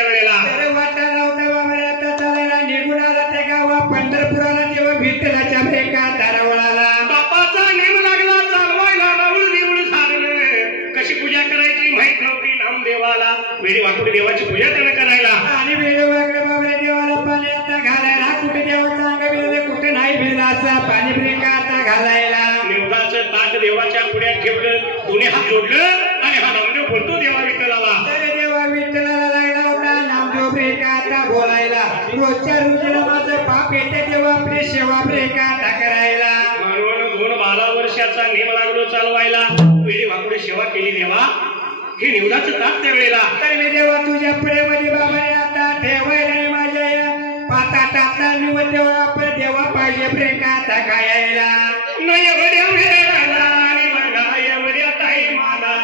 त्यावेळेला तर वाटा लावता बाबा आता चालायला निघून आला त्या गावा पंढरपुराला तेव्हा विठ्ठलाच्या ब्रेका दारावळाला बापाचा नेम लागला चालवायला राऊळ देऊळ झालं कशी पूजा करायची माहित नव्हती नामदेवाला वेळी वाकुडी देवाची पूजा त्यानं करायला आणि वेळोवेळी बाबा देवाला पाणी आता घालायला कुठे देवाचा अंग कुठे नाही भेला असा पाणी ब्रेका आता घालायला निवदाचं ताट देवाच्या पुढ्यात ठेवलं दोन्ही हात जोडलं आणि हा नामदेव बोलतो देवा विठ्ठलाला तर देवा विठ्ठलाला लागला होता नामदेव ब्रेका आता बोलायला रोजच्या रोजीला माझं पाप येते देवा आपली सेवा ब्रेका आता करायला म्हणून 2-12 वर्षाचा नेम लागलो चालवायला वेळी वाकुडी सेवा केली देवा हे निवदाचं ताट त्यावेळेला तर मी देवा तुझ्या प्रेमध्ये बाबा आता ठेवायला माझ्या या पाता टाकला निवड देवा आपण देवा पाहिजे ब्रेका आता खायला नाही एवढ्या वेळेला आणि बघा एवढ्या टाईमाला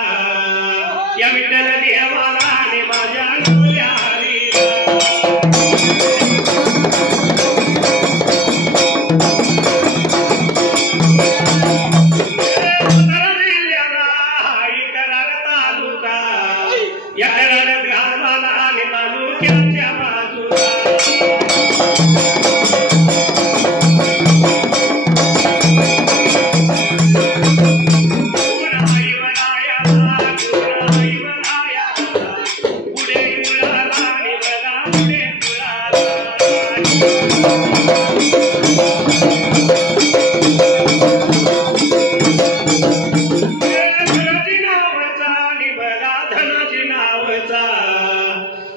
या विठ्ठल देवाला आणि माझ्या नवऱ्या या कराड ग्रामाला आणि तालुक्याच्या बाजूला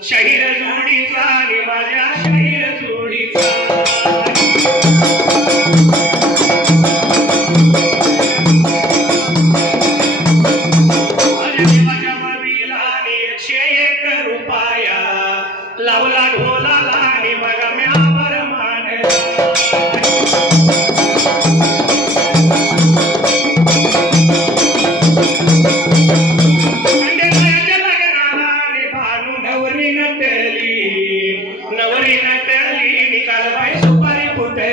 शहीर जोडीचा आणि माझ्या शहीर जोडीचा माझ्या देवाच्या मावीला आणि 101 रुपया लावला ढोलाला आणि बघा म्यावर मानला नवरी नटली निकाल बाई सुपारी फुटे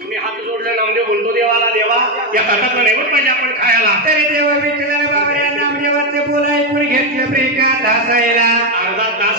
तुम्ही हात जोडले नामदेव बोलतो देवाला देवा या ताटातलं नैवेद्य पाहिजे आपण खायला तरी देवा विठ्ठला बाबा या नामदेवाचे बोल ऐकून घेतलं ब्रेका तासायला अर्धा तास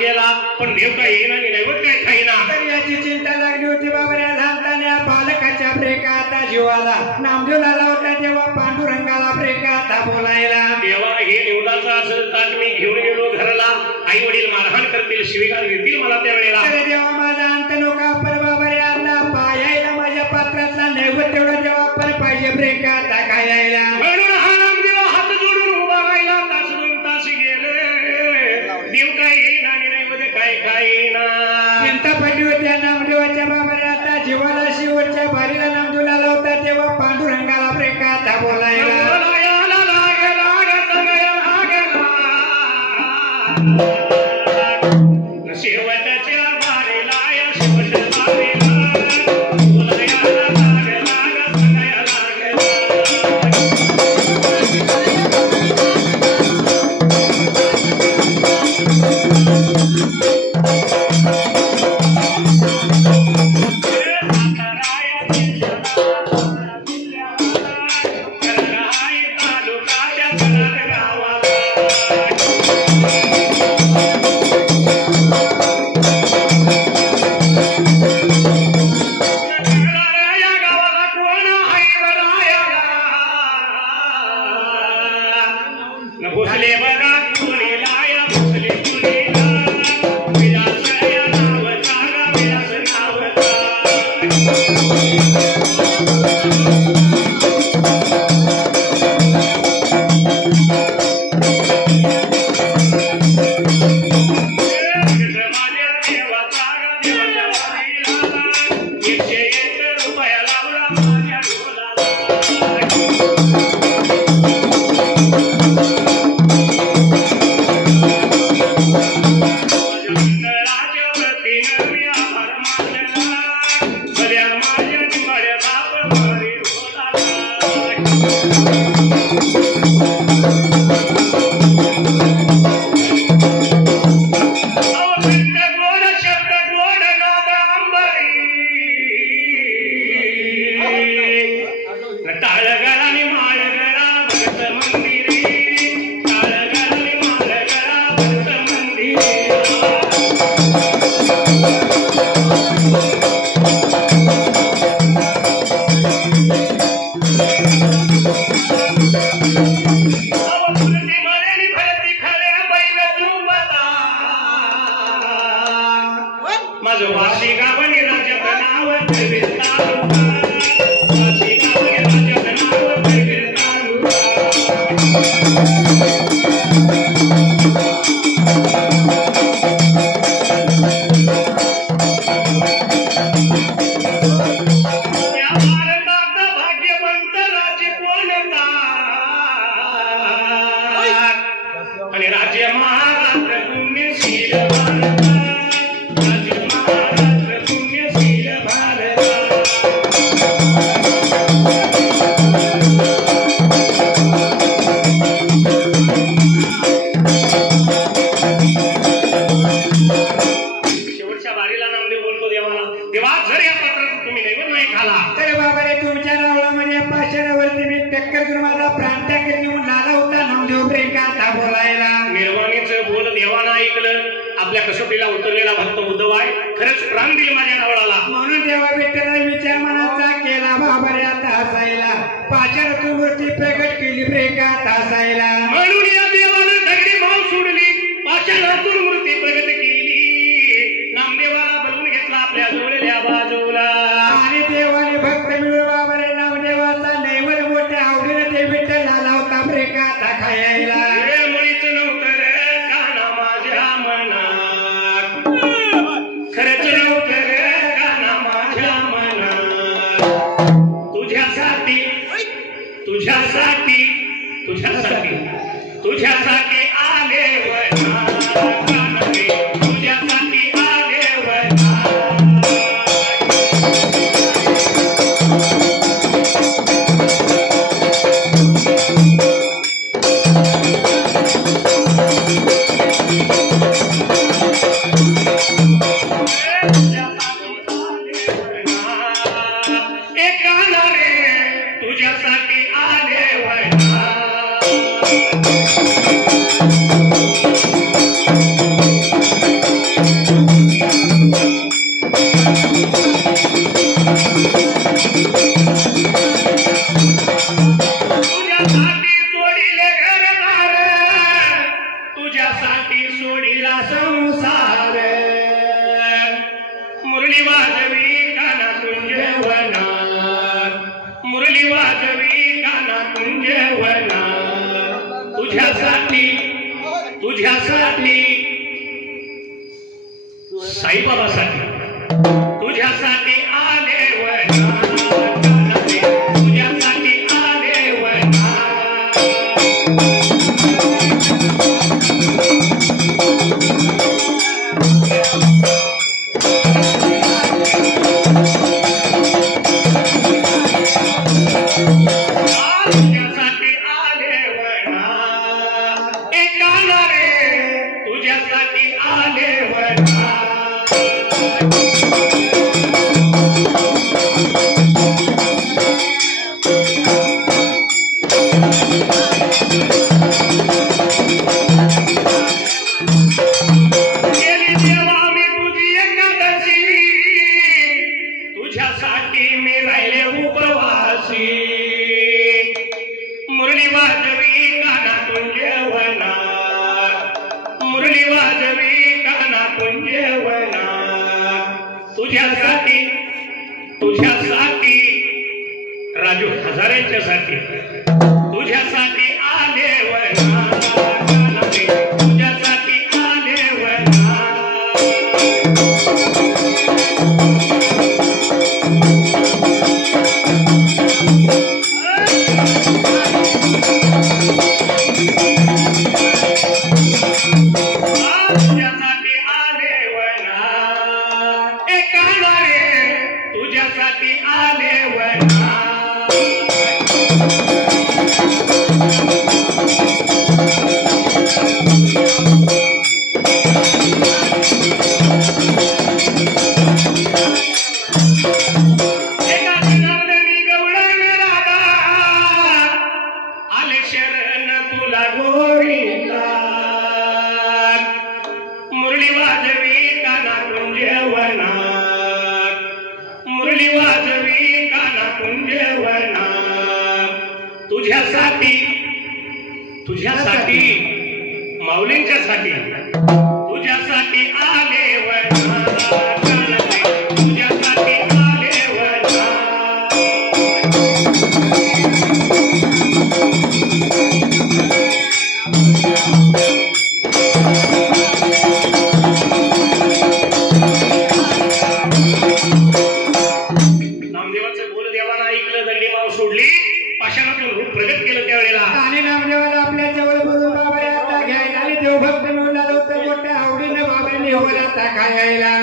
गेला पण देव काय येईना आणि नैवेद्य काय खाईना तर याची चिंता लागली होती बाबा या लहानतान्या बालकाच्या ब्रेका आता जीवाला नामदेव आला होता तेव्हा पांडुरंगाला ब्रेका आता बोलायला देवा हे निवदाचं असेल ताट मी घेऊन गेलो घरला आई वडील मारहाण करतील शिवीगाळ देतील मला त्यावेळेला अरे देवा माझा अंत नका पर बाबा रे आता पायायला माझ्या पात्रातला नैवेद्य तेवढा देवा पर पाहिजे ब्रेका आता खायला म्हणून हा नामदेव हात जोडून उभा राहिला 1-2 तास गेले देव काय येईना आणि नैवेद्य काय खाईना चिंता पडली होती या नामदेवाच्या बाबा रे आता जीवाला शिवच्या भारीला नामदेव आला होता तेव्हा पांडुरंगाला ब्रेका आता बोलायला शेवटच्या बारीला या शेवटच्या बारीला टक्कर करून माझा प्राण त्याग घेऊन लाला होता नामदेव प्रेकाता बोलायला. निर्वाणीचं बोल देवानं ऐकलं. आपल्या कसोटीला उतरलेला भक्त उद्धव आहे. खरंच प्राण दिले माझ्या नावळाला. म्हणून देवा विठ्ठला विचार मनाचा केला बाबऱ्या तासायला. पाचारातून मूर्ती प्रगट केली प्रेकाता असायला. म्हणून या देवानं दगडी माव सोडली. पाचारातून मूर्ती प्रगट केली. नामदेवाला बोलवून घेतला आपल्या जोडल्या बाजूला. आणि देवाने भक्त मिळून बाबरे नामदेवाचा नैवेद्य मोठ्या आवडीने ते विठ्ठला लावता प्रेकाता खायला. हे मुळीच नव्हतं रे काना माझ्या मनात. खरंच नव्हतं रे काना माझ्या मनात. तुझ्यासाठी तुझ्यासाठी तुझ्यासाठी तुझ्यासाठी आले वनात. तुझ्यासाठी आले वनात. तुझ्यासाठी आले वनात. तुझ्यासाठी सोडिले घरदार. तुझ्यासाठी सोडिला संसार. मुरली वाजवी काना कुंजवनात. मुरली वाजवी काना कुंजवनात. तुझ्यासाठी तुझ्यासाठी साईबाबासाठी तुझ्यासाठी आले वनात. तुझ्यासाठी आले वनात. तुझ्यासाठी आले वनात. एकाला रे तुझ्यासाठी आले वनात. गेली देवा मी तुझी एकादशी. तुझ्यासाठी मी राहिले उपवासी. मुरली वाजवी काना कुंजवनात. मुरली वाजवी काना कुंजवनात. तुझ्यासाठी तुझ्यासाठी राजू हजारेंच्यासाठी तुझ्यासाठी आले वनात. तुझ्यासाठी आले वनात. तुझ्यासाठी आले वनात. एकाला रे तुझ्यासाठी आले वनात. एका दिनातनी गवळण राधा. आले शरण तुला गोविंदा. मुरली वाजवी काना कुंजवनात. मुरली वाजवी काना कुंजवनात. तुझ्यासाठी तुझ्यासाठी माऊलींच्यासाठी तुझ्यासाठी आले वनात. तुझ्यासाठी आले वनात. नामदेवाचं बोल देवानं ऐकलं. दगडी माव सोडली. पाषाणातून रूप प्रगट केलं त्यावेळेला. आणि नामदेवाला आपल्या जवळ बोलून बाबरे आता घ्यायला. आणि देवभक्त मिळून आलो तर मोठ्या आवडीने बाबा नेवला आता खायला.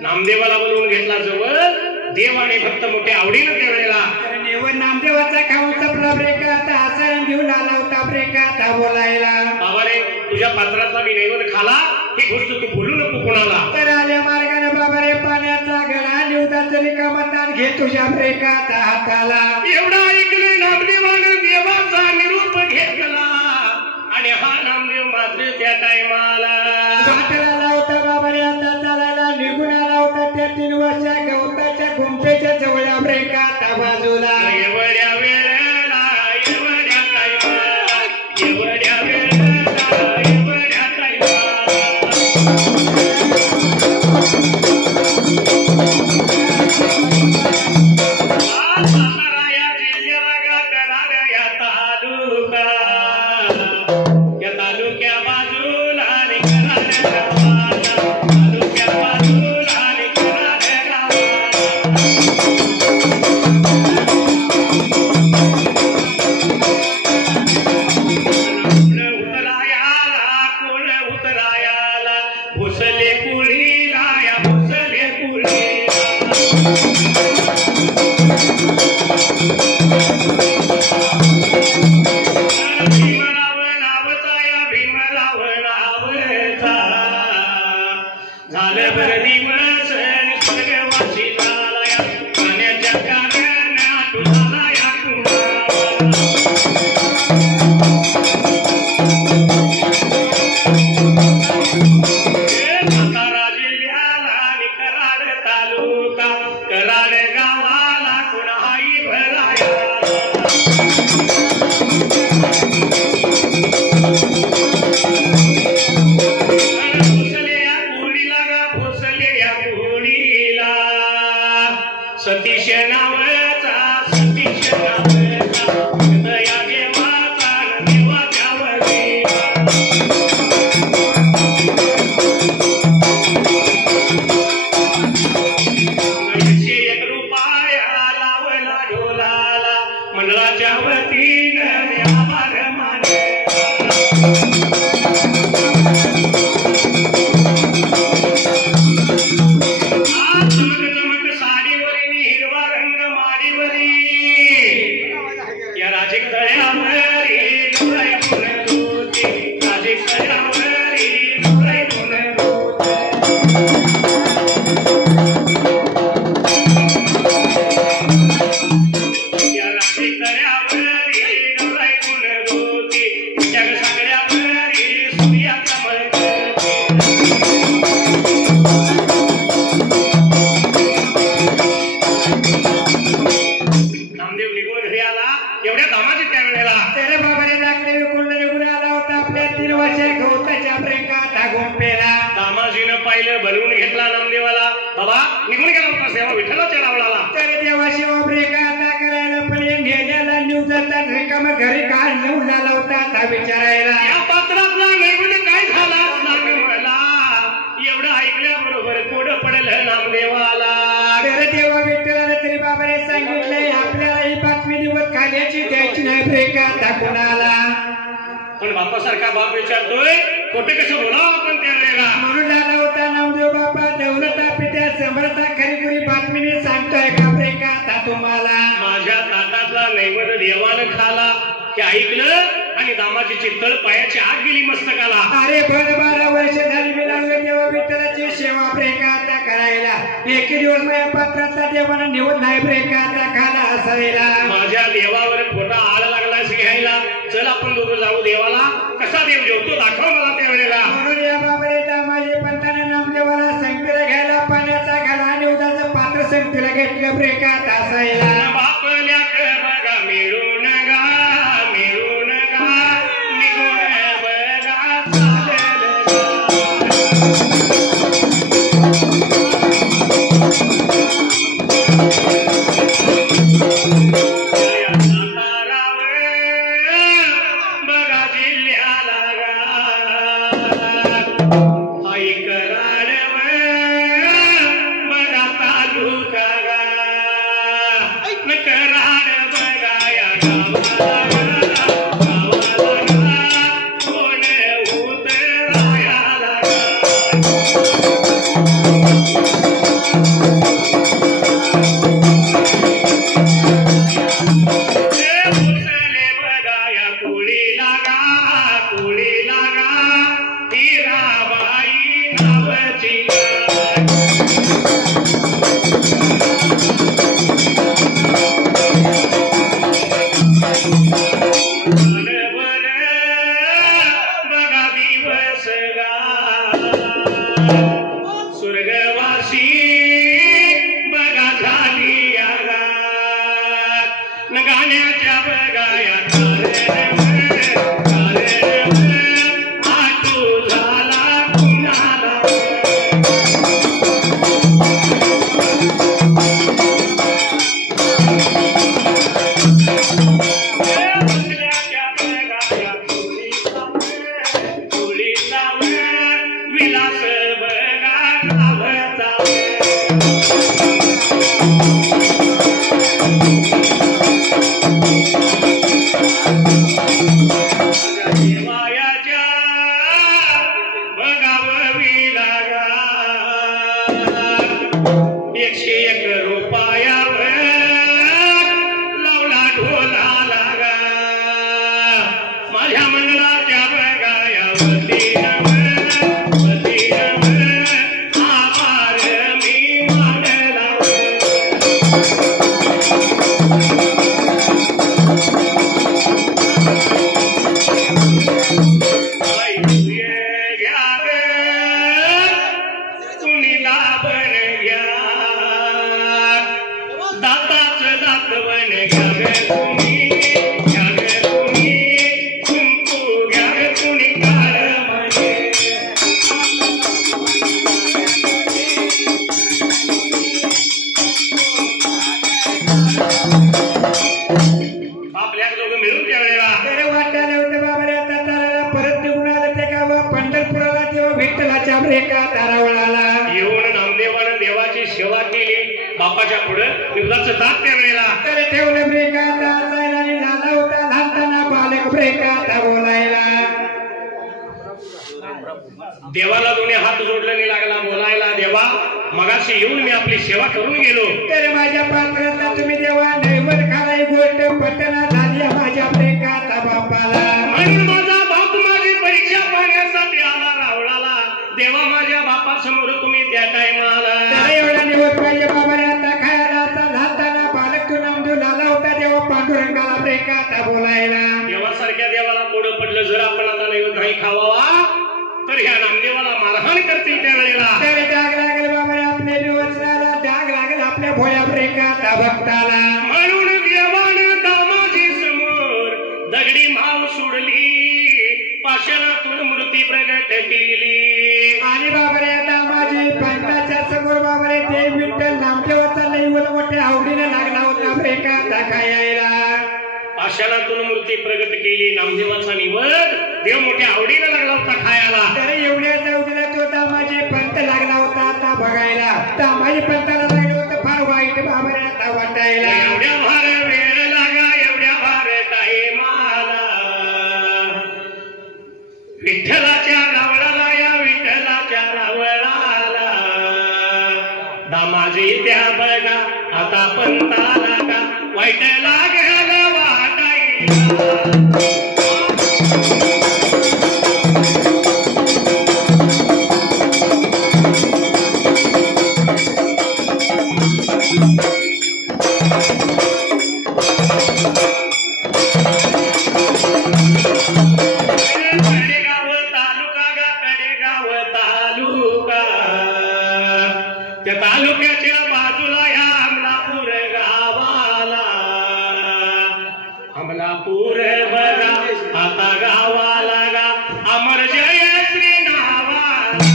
नामदेवाला बोलवून घेतला जवळ. देव आणि भक्त मोठ्या आवडीनं त्यावेळेला. नेवर नामदेवाचा खाऊन चपला प्रेकाता. आचरण घेऊन आला होता प्रेकाता बोलायला. बाबा रे तुझ्या पात्रातला मी नैवेद्य खाला. ही गोष्ट तू बोलू नको कोणाला. तर आल्या मार्गाने बाबारे पाण्याचा गळा निवदाचं लिका मतदान घे तुझ्या प्रेकाता हाताला. एवढा ऐकलंय नामदेव भीमराव नावचा या भीमराव नावचा झालं बर दिवस स्वर्गवासी झाला या पाण्याच्या कारण्यात झाला या सातारा जिल्ह्याला आणि कराड तालुका कराड गावाला कुणाही भराया सतीश नावाचा सतीश नावाचा दया देवाचा देवाच्या वरीला ₹101 लावला ढोलाला मंडळाच्या वतीनं आभार माने एवढ्या धामाचे त्यावेळेला तेरे बाबाने दाखले विकून निघून आला होता आपल्या 3 वर्ष गवताच्या ब्रेकात धागून पेला दामाजीनं पाहिलं भरवून घेतला नामदेवाला बाबा निघून गेला होता सेवा विठ्ठलाच्या रावळाला तर देवा शिवा ब्रेका आता करायला पण नेल्याला न्यूज जातात रिकामा घरी काय नेऊ झाला होता आता विचारायला या पात्रातला नैवेद्य काय झाला सांग मला एवढं ऐकल्याबरोबर कोड पडलं नामदेवाला तर देवा विठ्ठलाने तरी बाबाने सांगितलंय आपल्याला ही बातमी दिवस खाण्याची द्यायची नाही ब्रेका कोणाला पण बापासारखा बाप विचारतोय खोटे कसं बोलावं आपण त्यावेळेला म्हणून आला होता नामदेव बाबा दौलता पित्या समर्था खरी खरी बातमीने सांगतोय का ब्रेका तुम्हाला माझ्या ताटातला नैवेद्य देवानं खाला हे ऐकलं आणि दामाजीची तळ पायाची आग गेली मस्तकाला अरे 12 वर्ष झाली मी लागलो देवा विठ्ठलाची सेवा ब्रेका करायला एक दिवस माझ्या पात्राचा देवानं निवड नाही ब्रेका खाला असायला माझ्या देवावर खोटा आळ लागला घ्यायला चल आपण दोघं जाऊ देवाला कसा देव जेवतो दाखव मला त्यावेळेला म्हणून या बाबाने माझे पंताने नामदेवाला संगतीला घ्यायला पाण्याचा घाला आणि उदाचं पात्र संगतीला घेतलं ब्रेका असायला बापल्या बघा मिळून गा मिळून गा निघून बघा स्वर्गवासी बघा झाली गाण्याच्या बघाया आटू झाला कुणाला विलास बघा नावचा बापाच्या पुढे निवदाचं दात त्या वेळेला तर ठेवलं ब्रेकात आणि झाला होता लहानताना बालक ब्रेकात बोलायला देवाला दोन्ही हात जोडल्याने लागला बोलायला देवा मगाशी येऊन मी आपली सेवा करून गेलो तर माझ्या पात्रात तुम्ही देवा नैवत खालाय गोष्ट पटना झाली माझ्या ब्रेकात बापाला म्हणून माझा बाप माझी परीक्षा पाहण्यासाठी आला रावळाला देवा माझ्या बापासमोर तुम्ही त्या टायमाला एवढा निवड पाहिजे बाबाने आता खायला आता लहानताना बालक तू नामदेव झाला होता तेव्हा पांडुरंगाला ब्रेकात बोलायला देवासारख्या देवाला कोडं पडलं जर आपण आता नैवेद्य नाही खावावा तर ह्या नामदेवाला मारहाण करतील त्या वेळेला तर डाग लागेल बाबाने आपल्या दिवसाला डाग लागेल आपल्या भोळ्या ब्रेकात भक्ताला म्हणून देवानं दामाजी समोर दगडी माव सोडली पाषाणातून मूर्ती प्रगट केली आणि बाबाने दामाजी पंताच्या समोर बाबाने ते विठ्ठल नामदेवाचा लईवल मोठ्या आवडीने लागला होता ब्रेकात खायला पाषाणातून मूर्ती प्रगट केली नामदेवाचा निवद देव मोठ्या आवडीने लागला होता खायला तर एवढ्या चौकीला तो दामाजी पंत लागला होता आता बघायला दामाजी पंताला लागलं होतं फार वाईट बाबाने आता वाटायला एवढ्या भार वेळ लागा एवढ्या भार काही माला विठ्ठलाच्या रावळाला या विठ्ठलाच्या रावळाला दामाजी त्या बघा आता पंताला का वाईट लागला वाटायला त्या तालुक्याच्या बाजूला या अमलापूर गावाला अमलापूर बघा आता गावाला गा अमर जय श्री नावाला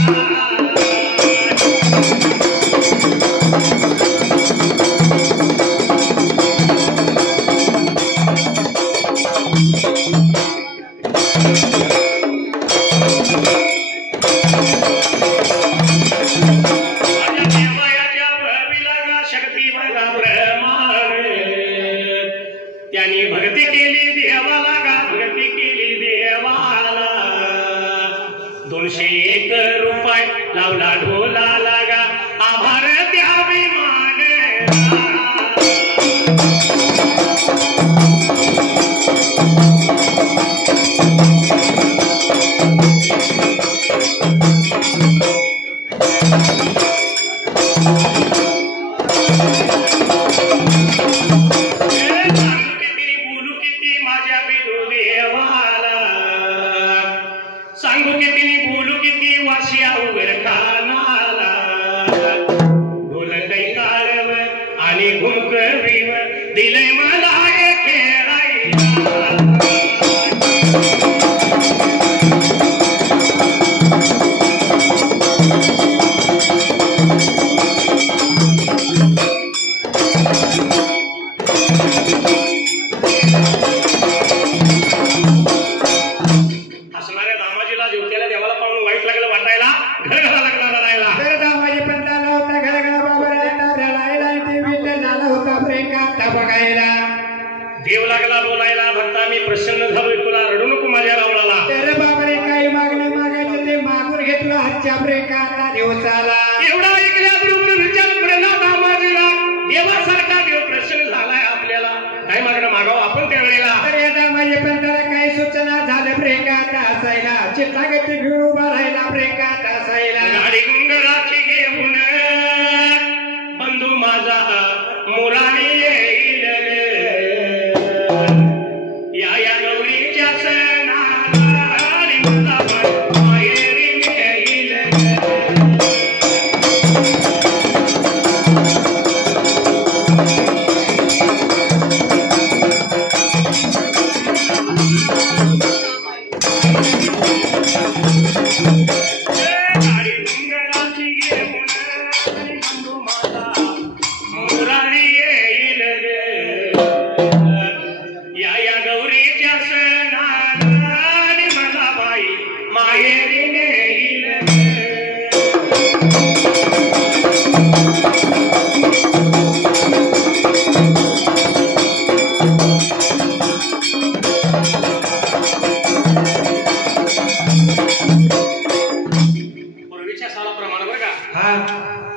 त्यांनी भक्ती केली देवाला का भक्ती केली देवाला 201 रुपये लावला ढोलाला गा आभार द्यावी मान सांगू किती बोलू किती वाशिया उघड कानाला ढोल काही काळव आणि घुमकरीव दिलंय मला हे खेळायला देवाला पाहून वाईट लागलं वाटायला घरघरा लागला रडायला तर दामाजी पंताला होता घरघरा बाबाला रडायला आणि ते विठ्ठल झाला होता ब्रेकात बघायला देव लागला बोलायला भक्ता मी प्रसन्न झालोय तुला रडू नको माझ्या रावळाला तर बाबाने काही मागणं मागायचं ते मागून घेतलं हातच्या ब्रेकात दिवसाला एवढा ऐकल्याबरोबर विचार पडला दामाजीला देवासारखा देव प्रसन्न झालाय आपल्याला काय मागणं मागावं आपण त्या वेळेला तर या दामाजी पंताला काही सूचना झाल्या ब्रेकात असायला चित्ता कष्ट घेऊन उभा राहिला प्रेकात असायला गाडी गुंगराची घेऊन बंधू माझा मुरारी येईल या गौरीच्या सणाला आणि मला माहेरी येईल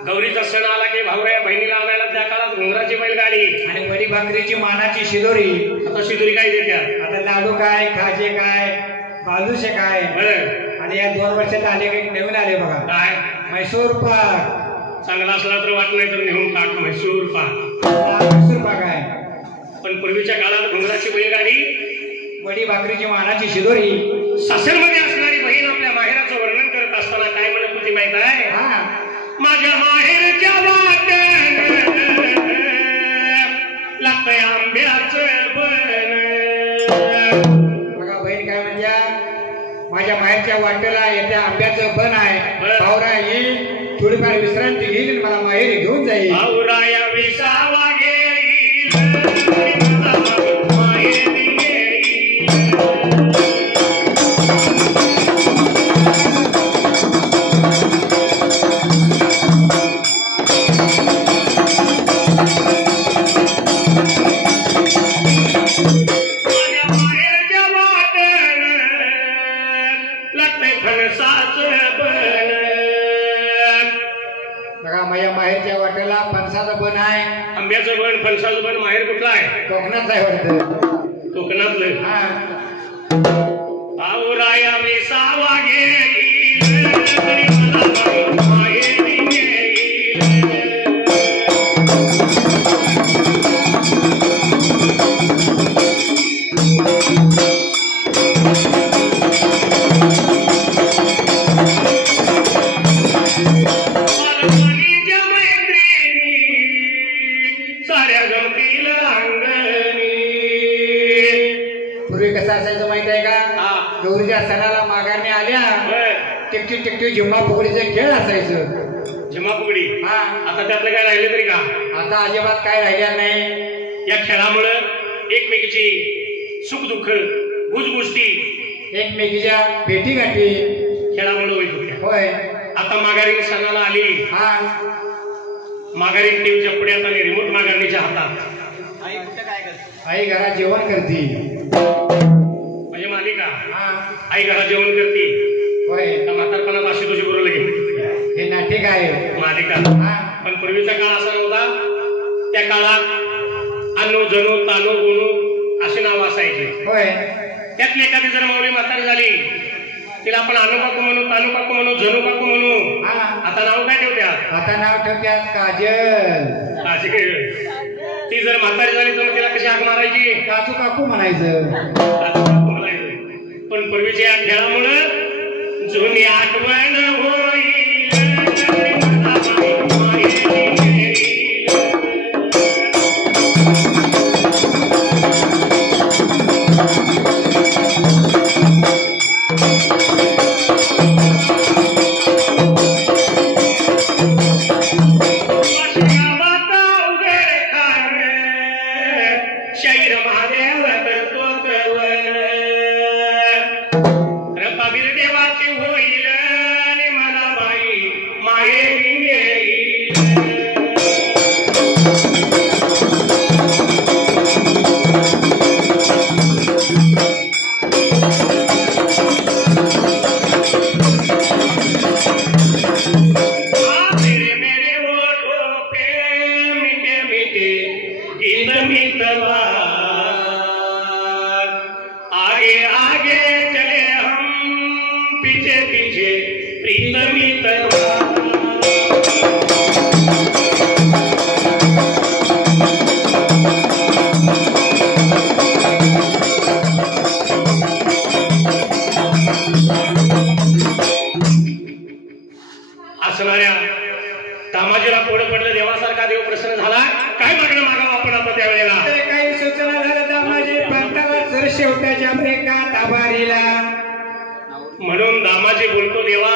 गौरीचा सण आला की भावऱ्या बहिणीला आणायला त्या काळात घुंगराची बैलगाडी आणि वडी भाकरीची मानाची शिदोरी आता शिदोरी काय देत्या आता लाडू काय खाजे काय बालुशे काय आणि या 2 वर्षात आले काही नवीन आले बघा काय म्हैसूर पाक चांगला असला तर वाट नाही तर नेहून टाक म्हैसूर पाक म्हैसूर पाक आहे पण पूर्वीच्या काळात घुंगराची बैलगाडी वडी भाकरीची मानाची शिदोरी सासरमध्ये असणारी बहीण आपल्या माहेराचं वर्णन करत असताना काय म्हणत होती माहित आहे माझ्या माहेरच्या वाटेन लागतंय आंब्याचं बन बघा बहीण काय म्हणजे माझ्या माहेरच्या वाटेला येत्या आंब्याचं बन आहे भावरा येईल थोडीफार विश्रांती घेईल मला माहेरी घेऊन जाईल भावराया विसावा घेईल माहेरी बन आहे आंब्याचं बन फणसाचं बन माहेर कुठलं आहे कोकणात आहे वाटतं कोकणातलं आवराया विसावा गौरीच्या सणाला माघारने आल्या टिकटी झिम्मा फुगडीचे खेळ असायचं झिम्मा फुगडी आता त्यातलं काय राहिले तरी का आता अजिबात काय राहिल्या नाही या खेळामुळं एकमेकीची सुखदुःख गुजगुष्टी एकमेकीच्या भेटीगाठी खेळामुळे होत होत्या होय आता माघारी सणाला आली माघारी टीव्हीच्या पुढ्यात आणि रिमोट माघारणीच्या हातात आई घरात जेवण करते मालिका आई घरात जेवण करते म्हातारपणात अशी तुझी बरोबर लागेल हे नाटक आहे मालिका पण पूर्वीचा काळ असा नव्हता त्या काळात अनु जणू तानू गुणू असे नाव असायचे त्यातली एखादी जर माऊली म्हातारी झाली तिला आपण अनु काकू म्हणू तानू काकू म्हणू जणू काकू म्हणू आता नाव काय ठेवत्यात आता नाव ठेवत्यात काजल काजल ती जर म्हातारी झाली तर तिला कशी हाक मारायची काजू काकू म्हणायचं पण पूर्वीच्या या खेळामुळं जुनी आठवण होईल शैर महादेव करतो रपाबीर देवाची होईल आणि मला बाई माहेरी येईल मेरे मेरे होठों पे मीठे मीठे गीत मितवा आगे आगे चले हम पीछे असणाऱ्या दामाजीला पुढे पडलं देवासारखा देव प्रसन्न झाला. काय मागणं मागावं आपण त्यावेळेला? काही सूचना झाल्या दामाजी पंताला जर शेवट्याच्या ब्रेकात आभारीला. म्हणून दामाजी बोलतो, देवा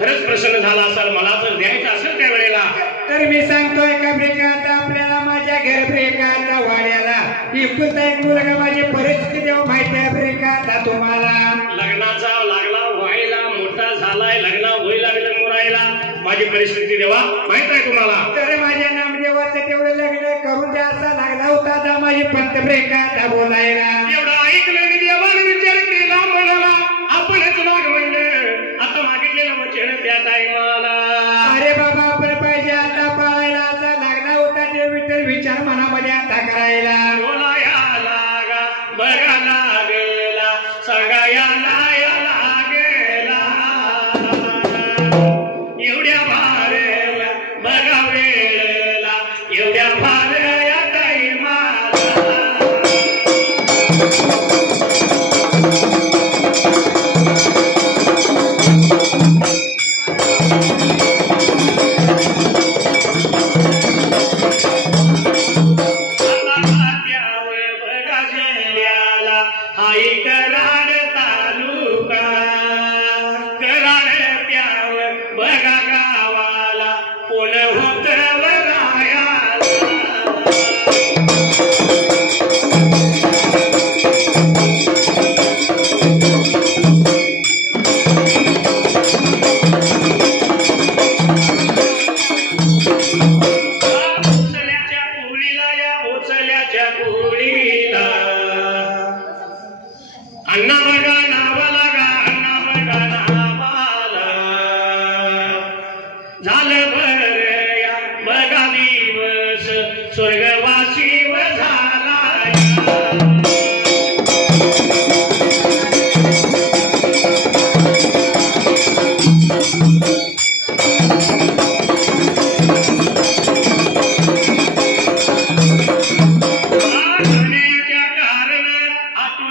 खरंच प्रसन्न झाला असाल, मला जर द्यायचं असेल त्यावेळेला तर मी सांगतोय का ब्रेकात आपल्याला माझ्या घर ब्रेकात वाड्याला इकुलता एक मुलगा माझी परिस्थिती देव माहिती आहे ब्रेकात तुम्हाला. लग्नाचा लागला व्हायला, मोठा झालाय, लग्न होई लागलं मुरायला, माझी परिस्थिती देवा माहित आहे तुम्हाला. तर माझ्या नामदेवाचं तेवढं लग्न करून द्या असा लागला होता दा माझी पंत ब्रेकात बोलायला. एवढं ऐकलं मी देवाने विचार केला, म्हणाला आपणच लाग म्हणलं, आता मागितलेलं वचन त्या टायमाला. अरे बाबा आपण पाहिजे आता पाळायला, असा लागला होता ते विठ्ठल विचार मनामध्ये आता करायला. बोलाया लागा बघा लागेला, सांगाया लाया लागेला, एवढ्या भारेला बघा वेळेला, एवढ्या भाऱ्या टाईमाला. हाई कराड तालुका, कराड त्यावर बघा गावाला, कोण होत वरायाला. भोसल्याच्या कुळीला, या भोसल्याच्या कुळीला, अण्णा बघा नावाला गा, अण्णा बघा नावाला, झालं बर या बघा दिवस, स्वर्गवासी व झाला.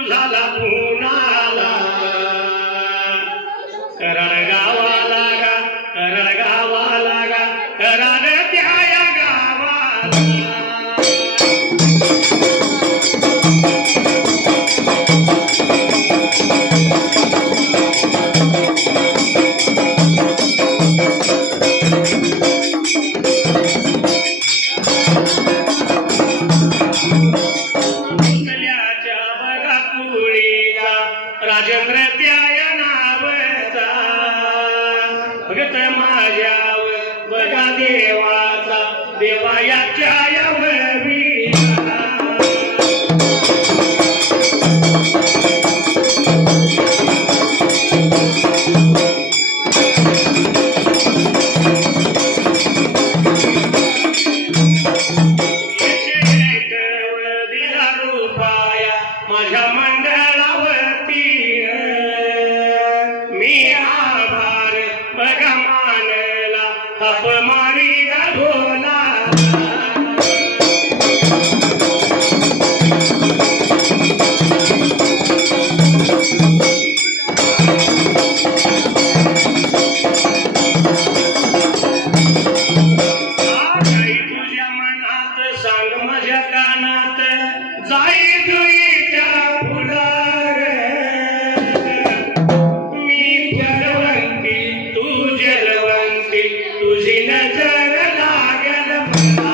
झाला पुण्याला, कराड गावाला गा, कराड गावाला गा, कराड त्या या गावाला. राजेंद्र त्या नावचा भगत माझ्यावर बघा देवाचा, देवा याच्या दिला रुपया माझ्या मंडळावरती, मी आभार बघा मानला, थाप मारी ढोला. जाई तुझ्या मनात, सांग माझ्या कानात, जाई तुझ्या फुलार, मी जलवंती तू जलवंती, तुझी नजर लागल मला.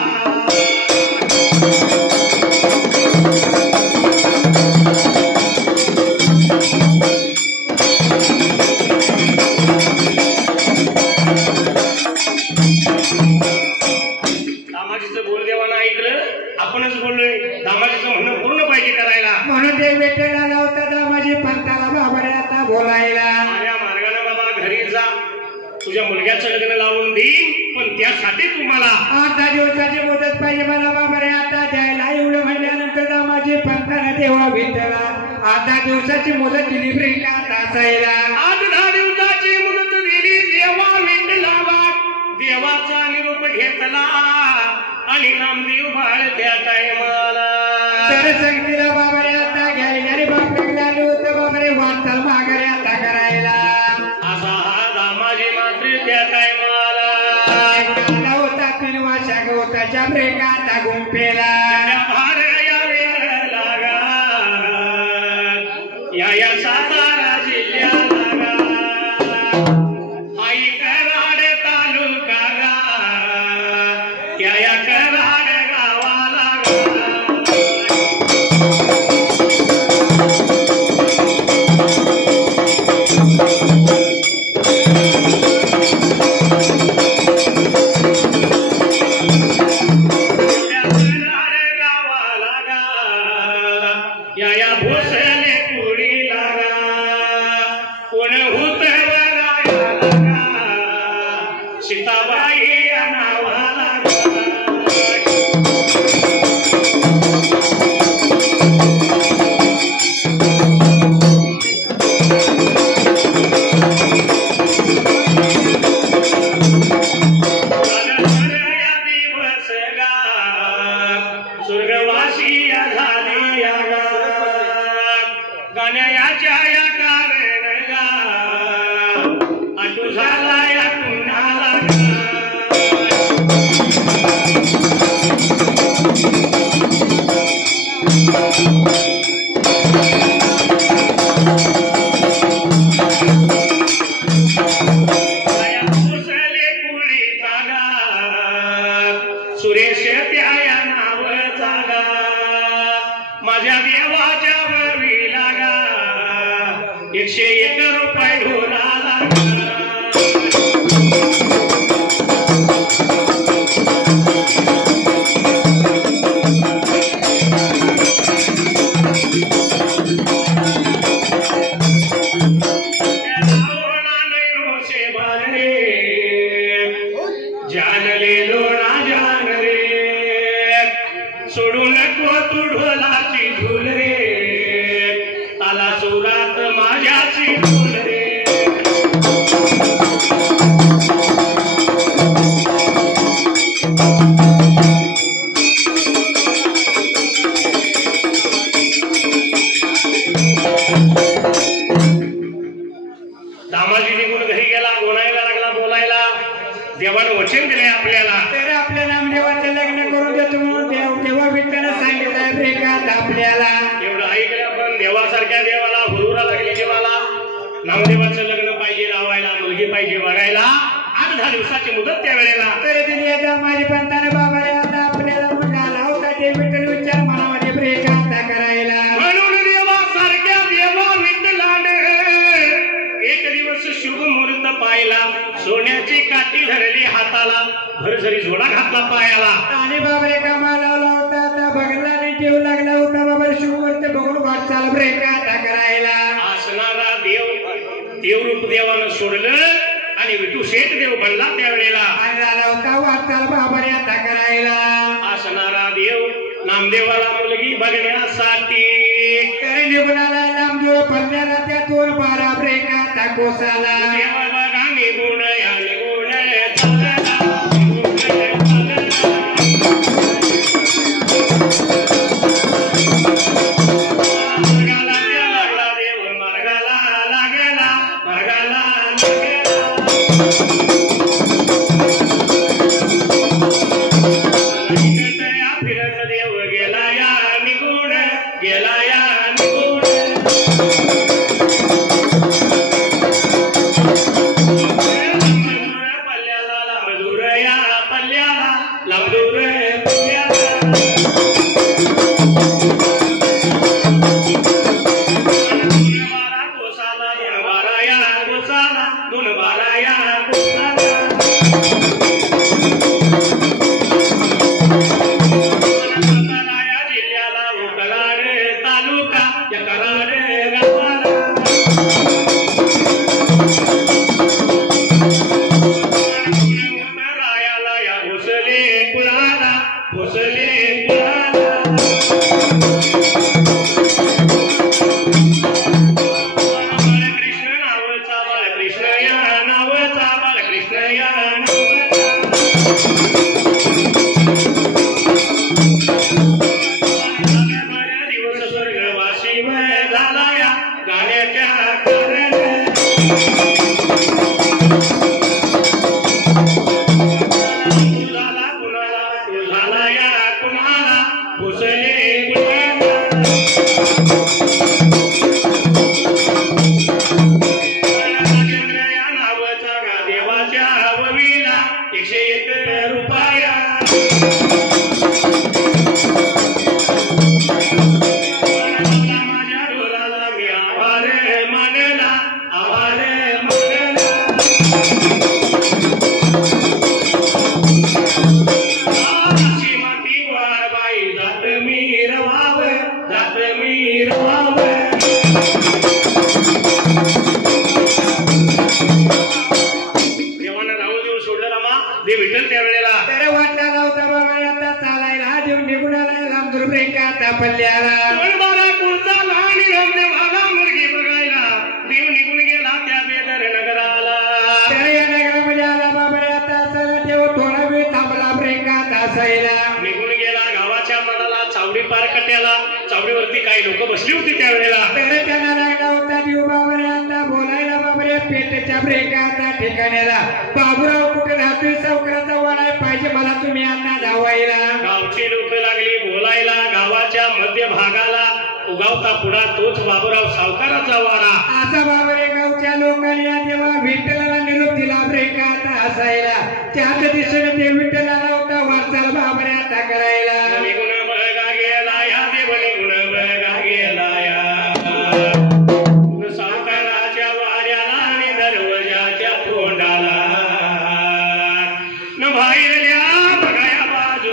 दामाजीचं बोलदेवानं ऐकलं, आपणच बोललोय, दामाजीचं म्हणणं पूर्ण पाहिजे करायला. म्हणून ते विठ्ठला लावता दामाजी पंताला बाबा आता बोलायला. माझ्या मार्गाने बाबा घरी जा, तुझ्या मुलग्याचं लग्न लावून देईन, पण त्यासाठी तुम्हाला 8 दिवसाची मुदत पाहिजे मला बाबा रे आता द्यायला. एवढं म्हणल्यानंतर दामाजी पंताला देवा विठ्ठला 8 दिवसाची मुदत दिली ब्रेकात असायला. 8-10 दिवसाची मुदत दिली. उठला आणि नामदेव बाळ त्या टायमाला तर संगतीला बाबारे आता घ्यायला रे बाप लागला होतं बाबारे वाचाल माघारे आता करायला असा हा दामाजी मात्र त्या टायमाला होता तीन वाशा गवताच्या ब्रेकात गुंपेला भार या वेळ लागा या सातारा जिल्ह्याला आई कराड तालुका या कराड गावाला या भोसले पुढी लागा कोण होत सीताबाई या नावाला दिवस स्वर्गवासी झाली या गाण्याच्या या कारण आटू झाला या कुणाला सुरेश त्या या नाव जागा माझ्या देवाच्या वरी लागा 101 रुपये ढोला जान लेलो ना जान रे सोडू नको तू ढोलाची झूल रे ताला चोरात माझ्याची झूल रे दामाजी निघून घरी गेला बोलायला लागला बोलायला देवानं वचन दिले आपल्याला तर आपल्या नामदेवाचं लग्न करून देतो म्हणून देव तेव्हा विठ्ठल सांगितलं ब्रेकात आपल्याला एवढं ऐकलं पण देवासारख्या देवाला हुरूरा लागली देवाला नामदेवाचं लग्न पाहिजे लावायला मुलगी पाहिजे बघायला 8-10 दिवसाची मुदत त्या वेळेला तर दिली आता माझी पंताने बाबारे आता आपल्याला म्हणाला होता ते विठ्ठल विचार मनामध्ये ब्रेकात करायला म्हणून देवासारख्या देवा विठ्ठलाने एक दिवस शुभ मुहूर्त पाहिला सोन्याची काठी धरली हाताला भरझरी जोडा घातला पायाला आणि बाबारे कामाला लावला होता आता बघला जीव लागला होता बाबा शिवमूर्ती बघून वाटचाल ब्रेकात करायला असणारा देवरूप देवानं सोडलं आणि विठू शेठ देव बनला त्यावेळेला आणि झाला होता वाटचाल बाबारे आता करायला असणारा देव नामदेवाला मुलगी बघण्यासाठी तर निघून आला नामदेव पडल्याला त्यातून 12 ब्रेकात कोसाला देवा बघा निघून या निघून फिरत देव गेला या निघून गेला या निघून पल्ल्याला लांबदूर या पल्ल्याला लांबदूर बारा गोसाला या बारा या गोसाला 2 बारा या गोसाला जिल्ह्याला उकलाड तालुका चावडीवरती काही लोक बसली होती त्यावेळेला त्यांना लागला होता आता बोलायला बाबरे पेटेच्या ब्रेकाचा ठिकाण्याला बाबूराव कुठे राहतोय सावकाराचा वाडा पाहिजे मला तुम्ही आता धावायला गावची लोक लागली बोलायला गावाच्या मध्य भागाला उगावता पुढा तोच बाबूराव सावकाराचा वाडा असा बाबरे गावच्या लोकांनी तेव्हा विठ्ठलाला निरोप दिला ब्रेकाचा हसायला त्याच दिशेने ते विठ्ठलाला होता वाचाल बाबरे आता करायला सावकाराच्या वाड्याला आणि दरवाजाच्या तोंडाला न बाहेरल्या बघाया बाजूला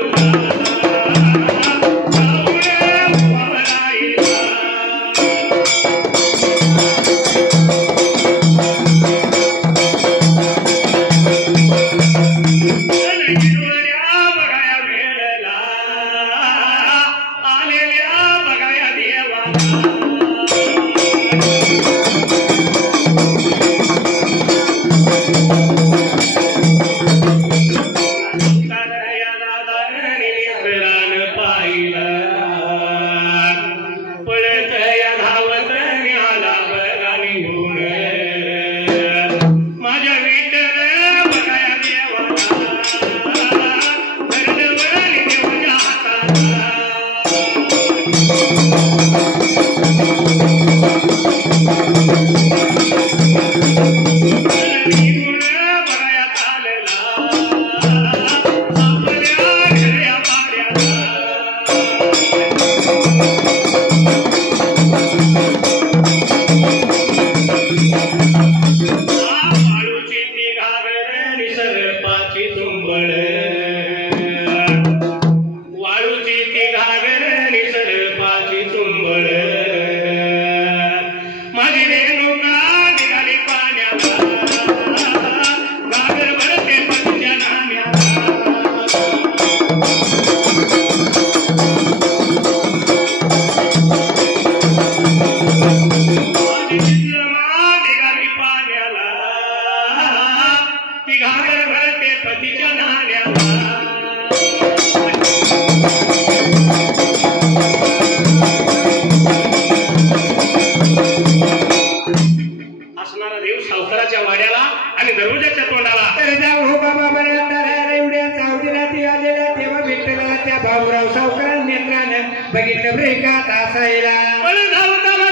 बघितलं ब्रेकात असायला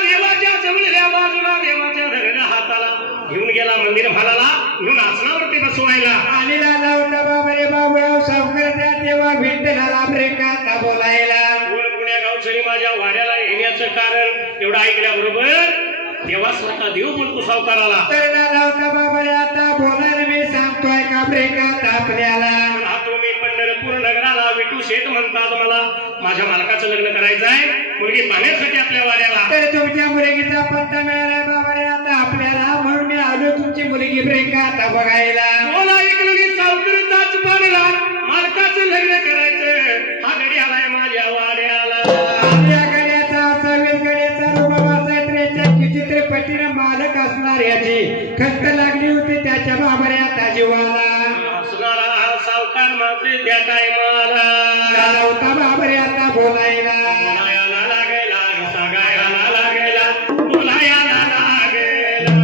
देवाच्या जमलेल्या बाजूला देवाच्या धरल्या हाताला घेऊन गेला मंदिर भालाला म्हणून आसनावरती बसवायला आणि लाला होता बाबारे बाबूराव सावकाराच्या तेव्हा विठ्ठलाला ब्रेकात बोलायला पुण्या गावचं माझ्या वाड्याला येण्याचं कारण एवढं ऐकल्याबरोबर तेव्हा स्वतः देव बोलतो सावकाराला तर लाला होता बाबारे आता बोलायला मी सांगतोय का ब्रेकात आपल्याला तुम्ही पंढरपूर नगराला विठू शेठ म्हणतात मला माझ्या मालकाचं लग्न करायचं आहे मुलगी पाहण्यासाठी आपल्या वाड्याला तर तुमच्या मुलगीचा पत्ता मिळाला बाबारे आता आपल्याला म्हणून मी आलो तुमची मुलगी ब्रेकात बघायला बोला ऐकलं की सावकाराचाच पाडला मालकाचं लग्न करायचं हा गडी आलाय माझ्या वाड्याला आपल्या गड्याचा सवेल गड्याचा रुबाबाच्या चित्रपटीनं मालक असणार याची खंत लागली होती त्याच्या बाबारे आता जीवाला असणारा सावकार मात्र त्या टायमाला होता बाबरे आता बोलायला लागेला सगायला लागेला बोलायला लागेला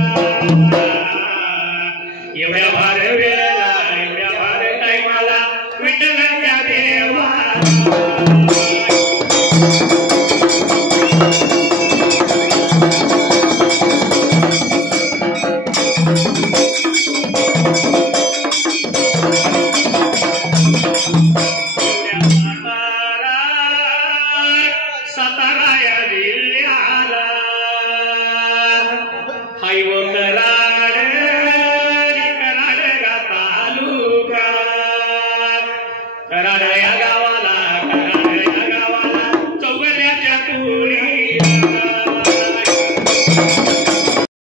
एवढ्या भार वेळेला एवढ्या भार टायमाला विठ्ठलाच्या देवा आहे